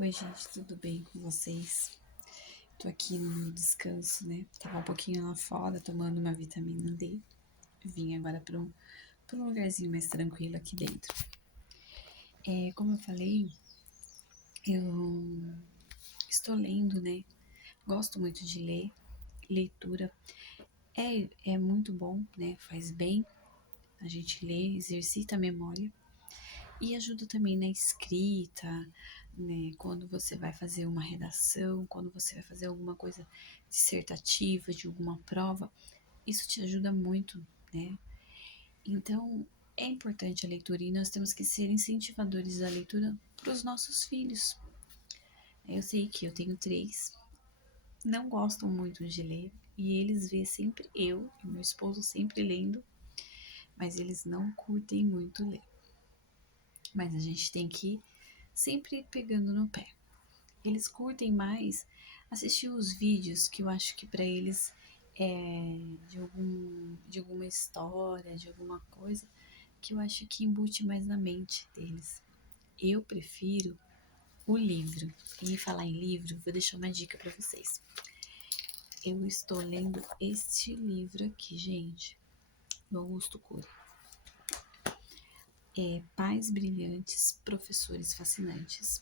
Oi, gente, tudo bem com vocês? Tô aqui no meu descanso, né? Tava um pouquinho lá fora tomando uma vitamina D. Vim agora pra um lugarzinho mais tranquilo aqui dentro. Como eu falei, eu estou lendo, né? Gosto muito de ler. Leitura é muito bom, né? Faz bem a gente ler, exercita a memória e ajuda também na escrita, né? Quando você vai fazer uma redação, quando você vai fazer alguma coisa dissertativa de alguma prova, isso te ajuda muito, né? Então, é importante a leitura e nós temos que ser incentivadores da leitura para os nossos filhos. Eu sei que eu tenho três, não gostam muito de ler e eles vê sempre eu e meu esposo sempre lendo, mas eles não curtem muito ler. Mas a gente tem que ir sempre pegando no pé. Eles curtem mais assistir os vídeos que eu acho que para eles é de alguma história, de alguma coisa que eu acho que embute mais na mente deles. Eu prefiro o livro. E falar em livro, vou deixar uma dica para vocês. Eu estou lendo este livro aqui, gente, do Augusto Cury. É Pais Brilhantes, Professores Fascinantes.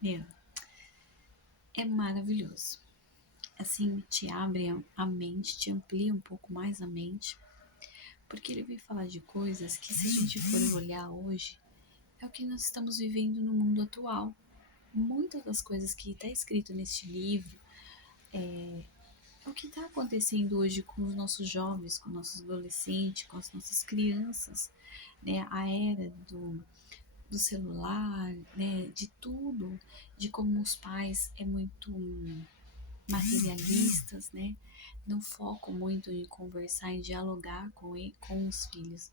Meu, é maravilhoso. Assim, te abre a mente, te amplia um pouco mais a mente, porque ele vem falar de coisas que, se a gente for olhar hoje, é o que nós estamos vivendo no mundo atual. Muitas das coisas que está escrito neste livro é o que está acontecendo hoje com os nossos jovens, com os nossos adolescentes, com as nossas crianças, né? A era do celular, né? De tudo, de como os pais é muito materialistas, né? Não focam muito em conversar, em dialogar com os filhos.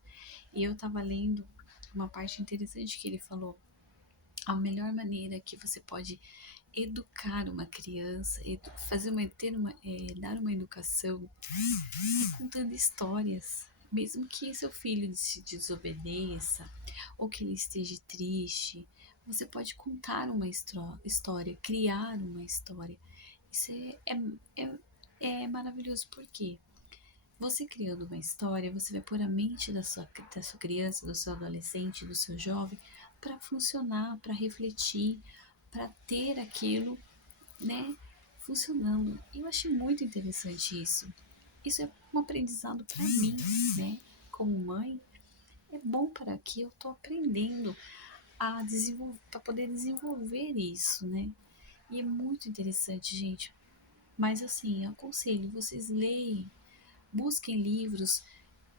E eu estava lendo uma parte interessante que ele falou. A melhor maneira que você pode educar uma criança, dar uma educação é contando histórias. Mesmo que seu filho se desobedeça ou que ele esteja triste, você pode contar uma história, criar uma história. Isso é maravilhoso, porque você criando uma história, você vai pôr a mente da sua criança, do seu adolescente, do seu jovem, para funcionar, para refletir, para ter aquilo, né, funcionando. Eu achei muito interessante isso. Isso é um aprendizado para mim, né, como mãe. É bom para que eu estou aprendendo a desenvolver, para poder desenvolver isso, né? E é muito interessante, gente. Mas assim, eu aconselho vocês leem, busquem livros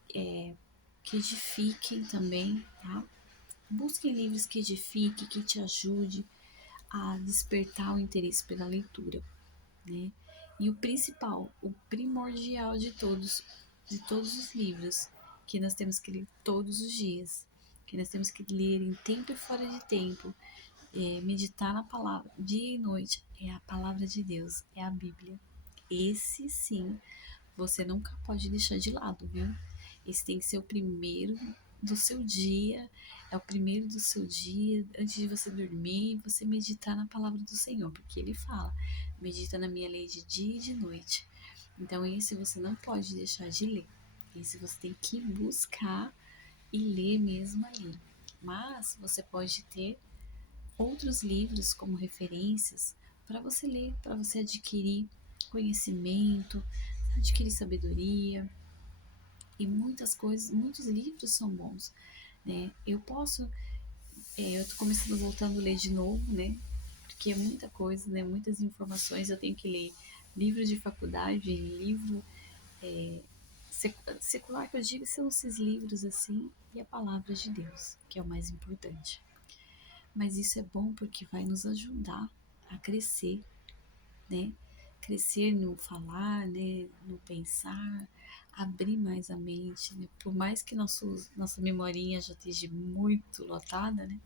que edifiquem também, tá? Busquem livros que edifiquem, que te ajude a despertar o interesse pela leitura, né? E o principal, o primordial de todos os livros, que nós temos que ler todos os dias, que nós temos que ler em tempo e fora de tempo, meditar na palavra dia e noite, é a palavra de Deus, é a Bíblia. Esse sim, você nunca pode deixar de lado, viu? Esse tem que ser o primeiro do seu dia, é o primeiro do seu dia, antes de você dormir, você meditar na palavra do Senhor, porque Ele fala, medita na minha lei de dia e de noite. Então esse você não pode deixar de ler, esse você tem que buscar e ler mesmo ali. Mas você pode ter outros livros como referências para você ler, para você adquirir conhecimento, adquirir sabedoria, e muitas coisas, muitos livros são bons, né? Eu tô começando voltando a ler de novo, né? Porque é muita coisa, né? Muitas informações eu tenho que ler. Livro de faculdade, livro secular que eu digo são esses livros assim e a palavra de Deus, que é o mais importante. Mas isso é bom porque vai nos ajudar a crescer, né? Crescer no falar, né? No pensar, abrir mais a mente, né? Por mais que nossa memorinha já esteja muito lotada, né?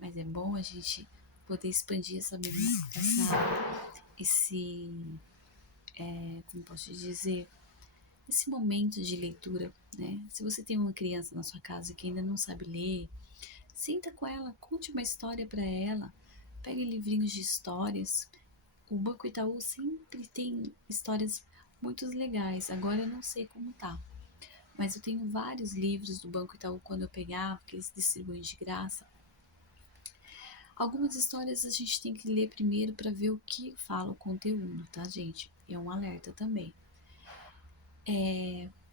Mas é bom a gente poder expandir essa memória, esse, como posso dizer, esse momento de leitura, né? Se você tem uma criança na sua casa que ainda não sabe ler, senta com ela, conte uma história para ela, pegue livrinhos de histórias. O Banco Itaú sempre tem histórias muito legais. Agora eu não sei como tá, mas eu tenho vários livros do Banco Itaú quando eu pegar, porque eles distribuem de graça. Algumas histórias a gente tem que ler primeiro para ver o que fala o conteúdo, tá, gente? É um alerta também.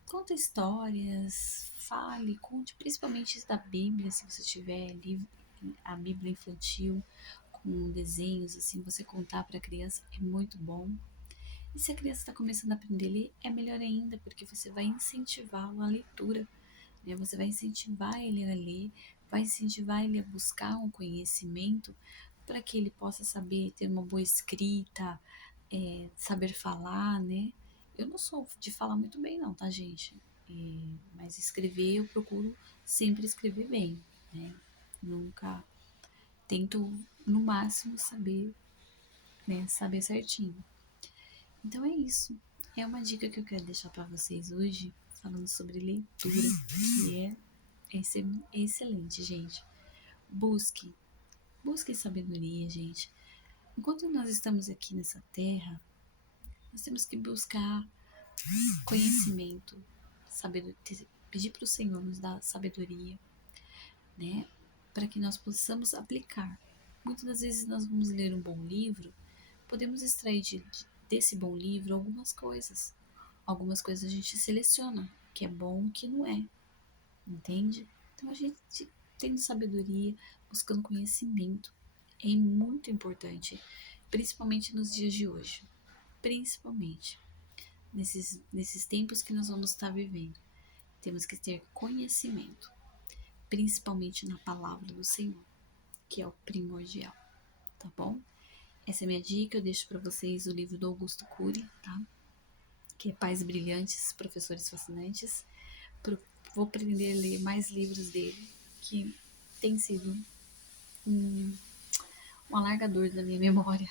Conta histórias, fale, conte principalmente da Bíblia, se você tiver a Bíblia infantil com desenhos, assim, você contar para a criança é muito bom. E se a criança está começando a aprender a ler, é melhor ainda, porque você vai incentivá-lo à leitura, né? Você vai incentivar ele a ler, vai incentivar ele a buscar um conhecimento para que ele possa saber ter uma boa escrita, saber falar, né? Eu não sou de falar muito bem, não, tá, gente? Mas escrever eu procuro sempre escrever bem, né? Nunca tento no máximo saber, né? Saber certinho. Então é isso. É uma dica que eu quero deixar para vocês hoje, falando sobre leitura, que é excelente, gente. Busque, busque sabedoria, gente. Enquanto nós estamos aqui nessa terra, nós temos que buscar conhecimento, sabedoria, pedir para o Senhor nos dar sabedoria, né? Para que nós possamos aplicar. Muitas das vezes nós vamos ler um bom livro, podemos extrair desse bom livro algumas coisas. Algumas coisas a gente seleciona, que é bom e que não é, entende? Então a gente tendo sabedoria, buscando conhecimento, é muito importante, principalmente nos dias de hoje. Principalmente nesses tempos que nós vamos estar vivendo. Temos que ter conhecimento, principalmente na palavra do Senhor, que é o primordial, tá bom? Essa é a minha dica, eu deixo para vocês o livro do Augusto Cury, tá? Que é Pais Brilhantes, Professores Fascinantes. Vou aprender a ler mais livros dele, que tem sido um alargador da minha memória,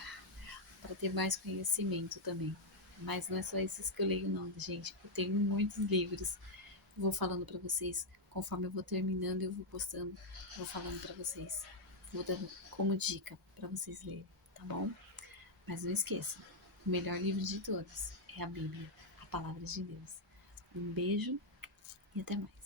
para ter mais conhecimento também. Mas não é só esses que eu leio, não, gente. Eu tenho muitos livros. Vou falando para vocês. Conforme eu vou terminando, eu vou postando, vou falando para vocês. Vou dando como dica para vocês lerem, tá bom? Mas não esqueça, o melhor livro de todos é a Bíblia, a palavra de Deus. Um beijo e até mais.